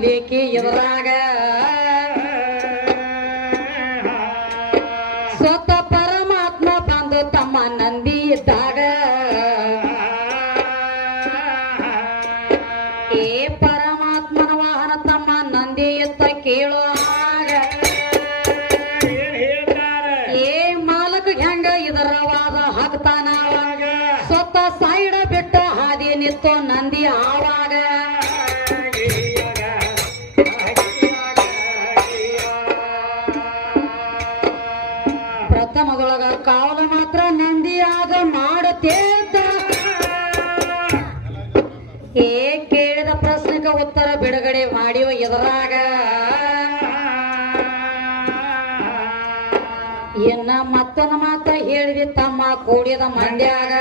ಲೇಖಿ ಎದುರಾಗ ಸ್ವತ ಪರಮಾತ್ಮ ಬಂದು ತಮ್ಮ ನಂದಿ ಇದ್ದಾಗ ಏ ಪರಮಾತ್ಮನ ವಾಹನ ತಮ್ಮ ನಂದಿ ಎತ್ತ ಕೇಳುವಾಗ ಏ ಮಾಲಕ ಹೆಂಗ ಇದರ ವಾದ ಹಾಕ್ತಾನ ಸ್ವತ ಸೈಡ ಬಿಟ್ಟ ಹಾದಿ ನಿತ್ತು ನಂದಿ ಆವಾಗ ಪ್ರಥಮದೊಳಗ ಕಾವಲ ಮಾತ್ರ ನಂದಿಯಾಗ ಮಾಡತೇತ ಏ ಕೇಳಿದ ಪ್ರಶ್ನೆಗೆ ಉತ್ತರ ಬಿಡುಗಡೆ ಮಾಡಿವ ಎದುರಾಗ ಇನ್ನ ಮತ್ತೊಂದು ಮಾತ ಹೇಳಿದಿ ತಮ್ಮ ಕೂಡಿದ ಮಂಡ್ಯಾಗ